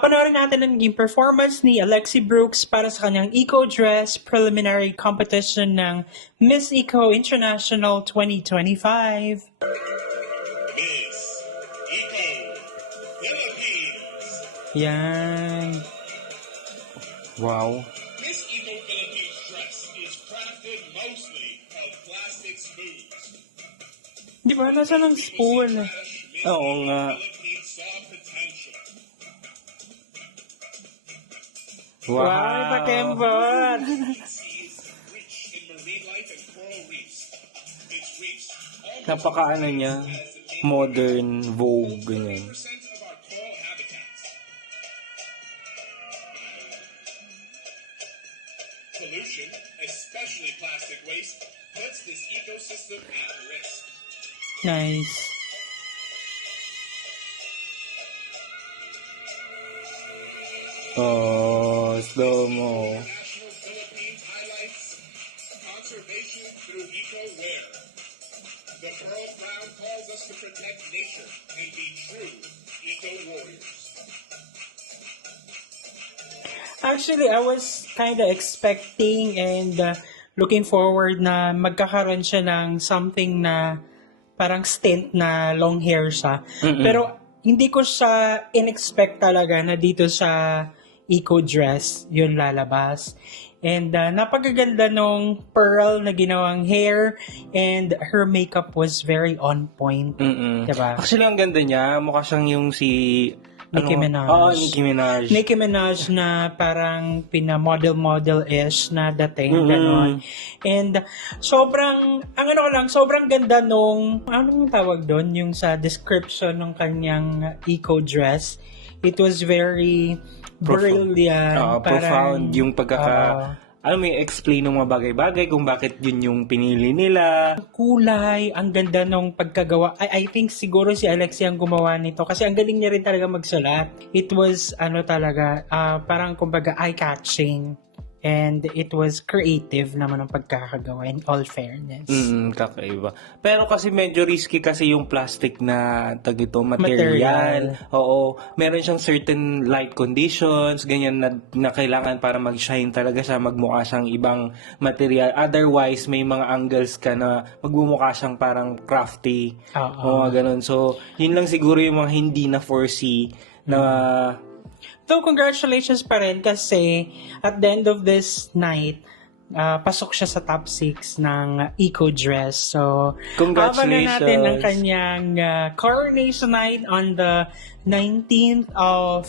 Panoorin natin ang naging performance ni Alexi Brooks para sa kanyang Eco Dress preliminary competition ng Miss Eco International 2025. Miss Eco Philippines. Yan. Wow. Miss Eco Philippines dress is crafted mostly of plastic spoons. Di ba? Nasaan ang spoon? Miss Oo nga. Philippines saw potential. Wow, pakembot! Sea is rich in marine life and coral reefs. Its reefs almost Napakaano niya. Modern, Vogue, ganyan. 40% of our coral habitats. Pollution, especially plastic waste, puts this ecosystem at risk. Nice. Oh, slow mo. National Philippines highlights conservation through eco-wear. The Pearl Crown calls us to protect nature and be true eco-warriors. Actually, I was kind of expecting and looking forward na magkakaroon siya ng something na parang stint na long hair siya. Pero hindi ko siya in-expect talaga na dito sa eco dress yun lalabas. And napakaganda nung Pearl na ginawang hair and her makeup was very on point. Diba? Actually, ang ganda niya. Mukha siyang yung si... Nicki Minaj. Oo, Nicki Minaj. Nicki Minaj na parang pina-model-model-ish na dating, gano'n. And sobrang, ang ano ko lang, sobrang ganda nung, anong tawag doon, yung sa description ng kanyang eco dress. It was very brilliant. Profound yung alam mo yung explain ng mga bagay-bagay kung bakit yun yung pinili nila. Kulay, ang ganda nung pagkagawa. I think siguro si Alexia ang gumawa nito kasi ang galing niya rin talaga magsulat. It was talaga parang kumbaga eye-catching and it was creative naman ang pagkakagawa in all fairness. Kakaiba. Pero kasi medyo risky kasi yung plastic na material. Oo. Meron siyang certain light conditions, ganyan na kailangan para mag-shine talaga siya, magmukha siyang ibang material. Otherwise, may mga angles ka na magmumukha siyang parang crafty. O ganun. So, yun lang siguro yung mga hindi na foresee na... So, congratulations pa rin kasi at the end of this night, pasok siya sa top 6 ng Eco Dress. So, congratulations. abangan natin ang kanyang coronation night on the 19th of